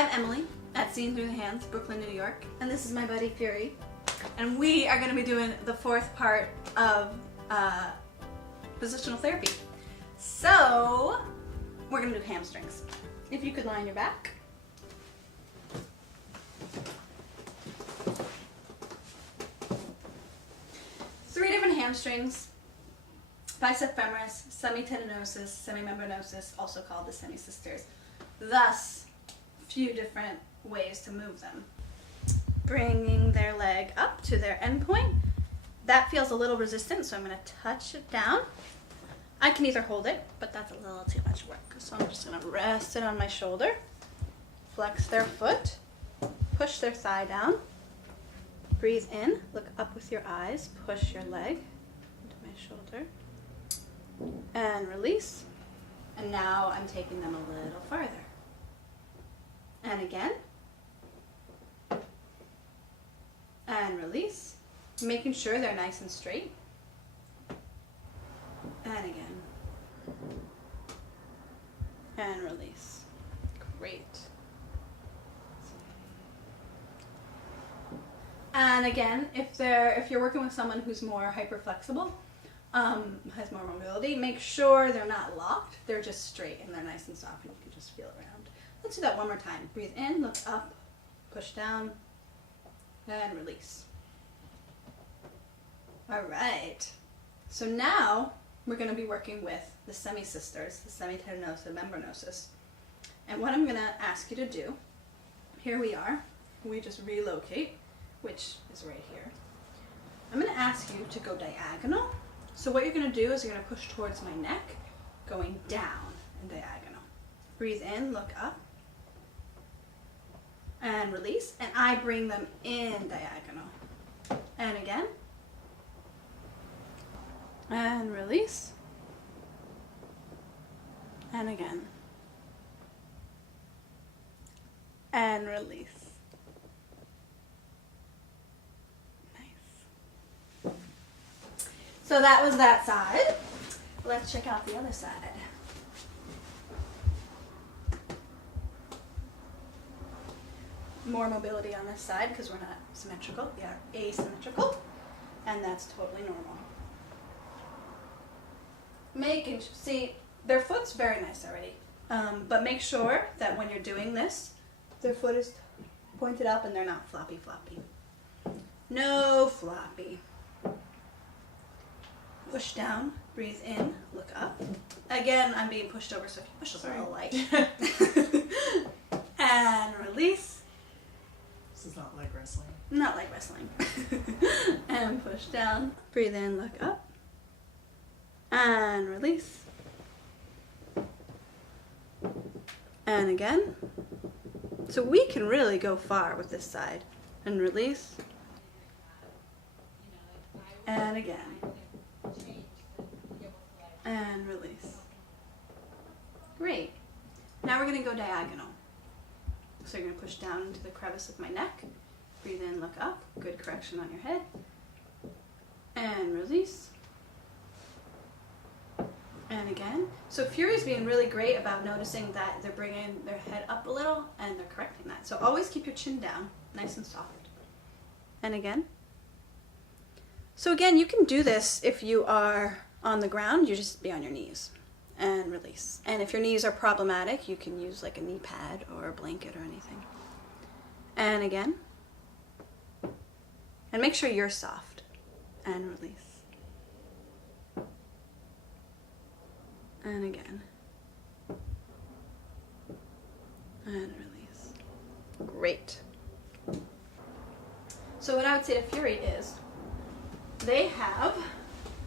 I'm Emily at Seen Through the Hands, Brooklyn, New York, and this is my buddy Fury, and we are going to be doing the fourth part of positional therapy. So we're going to do hamstrings. If you could lie on your back. Three different hamstrings: bicep femoris, semitendinosus, semimembranosus, also called the semisisters. Thus, few different ways to move them. Bringing their leg up to their end point. That feels a little resistant, so I'm going to touch it down. I can either hold it, but that's a little too much work. So I'm just going to rest it on my shoulder, flex their foot, push their thigh down, breathe in, look up with your eyes, push your leg into my shoulder, and release. And now I'm taking them a little farther. And again. And release. Making sure they're nice and straight. And again. And release. Great. And again, if you're working with someone who's more hyperflexible, has more mobility, make sure they're not locked. They're just straight and they're nice and soft, and you can just feel it around. Let's do that one more time. Breathe in, look up, push down, and release. All right. So now we're going to be working with the semisisters, the semitendinosus and membranosus. And what I'm going to ask you to do, here we are. We just relocate, which is right here. I'm going to ask you to go diagonal. So what you're going to do is you're going to push towards my neck, going down and diagonal. Breathe in, look up, and release. And I bring them in diagonal. And again. And release. And again. And release. Nice. So that was that side. Let's check out the other side. More mobility on this side because we're not symmetrical, we are asymmetrical, and that's totally normal. See, their foot's very nice already, but make sure that when you're doing this, their foot is pointed up and they're not floppy. No floppy. Push down, breathe in, look up. Again, I'm being pushed over, so if you push a little light. And release. This is not like wrestling. Not like wrestling. And push down. Breathe in, look up. And release. And again. So we can really go far with this side. And release. And again. And release. Great. Now we're going to go diagonal. So you're going to push down into the crevice of my neck. Breathe in, look up. Good correction on your head. And release. And again. So Fury's being really great about noticing that they're bringing their head up a little and they're correcting that. So always keep your chin down, nice and soft. And again. So again, you can do this if you are on the ground. You just be on your knees. And release. And if your knees are problematic, you can use like a knee pad or a blanket or anything. And again. And make sure you're soft. And release. And again. And release. Great. So what I would say to Fury is, they have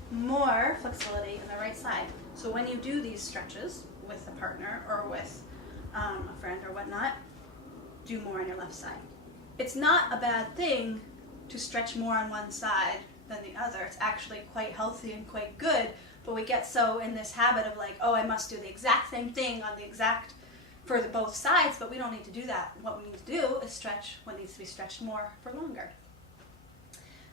more flexibility in the right side. So when you do these stretches with a partner or with a friend or whatnot, do more on your left side. It's not a bad thing to stretch more on one side than the other. It's actually quite healthy and quite good, but we get so in this habit of like, oh, I must do the exact same thing on the exact for both sides, but we don't need to do that. What we need to do is stretch what needs to be stretched more for longer.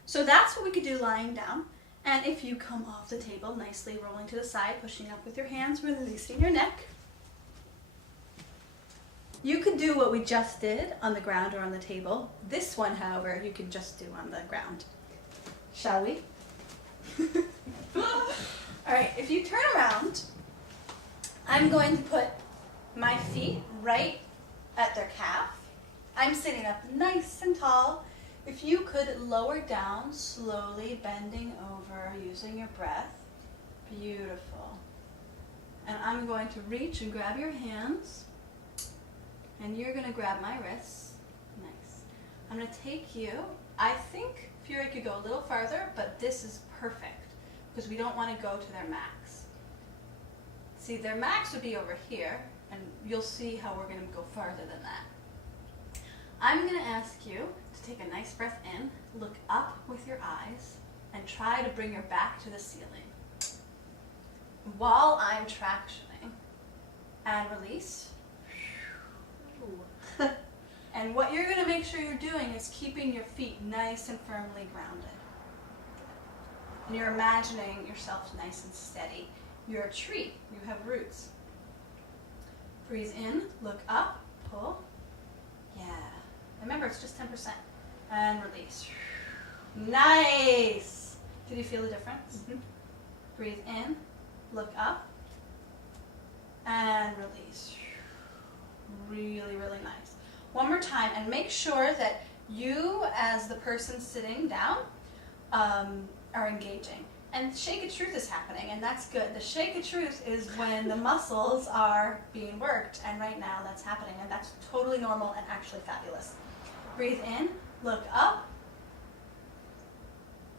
So that's what we could do lying down. And if you come off the table, nicely rolling to the side, pushing up with your hands, releasing your neck. You could do what we just did on the ground or on the table. This one, however, you can just do on the ground. Shall we? All right, if you turn around, I'm going to put my feet right at their calf. I'm sitting up nice and tall. If you could lower down, slowly bending over, using your breath. Beautiful. And I'm going to reach and grab your hands. And you're going to grab my wrists. Nice. I'm going to take you. I think Fury could go a little farther, but this is perfect because we don't want to go to their max. See, their max would be over here, and you'll see how we're going to go farther than that. I'm going to ask you to take a nice breath in, look up with your eyes, and try to bring your back to the ceiling. While I'm tractioning, and release. And what you're going to make sure you're doing is keeping your feet nice and firmly grounded. And you're imagining yourself nice and steady. You're a tree. You have roots. Breathe in, look up, pull. Yeah. Remember, it's just 10%. And release. Nice! Did you feel the difference? Mm-hmm. Breathe in, look up, and release. Really, really nice. One more time, and make sure that you, as the person sitting down, are engaging. And shake of truth is happening, and that's good. The shake of truth is when the muscles are being worked, and right now that's happening, and that's totally normal and actually fabulous. Breathe in, look up,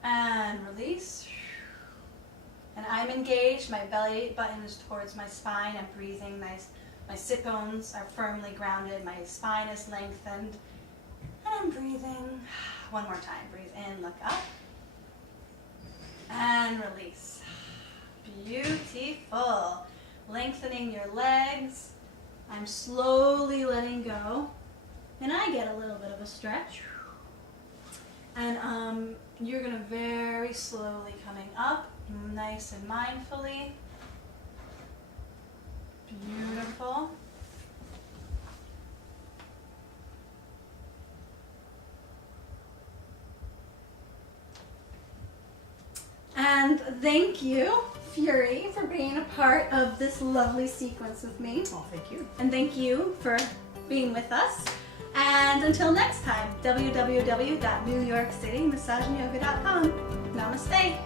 and release. And I'm engaged, my belly button is towards my spine, I'm breathing nice. My sit bones are firmly grounded, my spine is lengthened, and I'm breathing. One more time, breathe in, look up, and release. Beautiful. Lengthening your legs. I'm slowly letting go, and I get a little bit of a stretch. And you're gonna very slowly coming up, nice and mindfully. Beautiful. And thank you, Fury, for being a part of this lovely sequence with me. Oh, thank you. And thank you for being with us. And until next time, www.newyorkcitymassageandyoga.com. Namaste.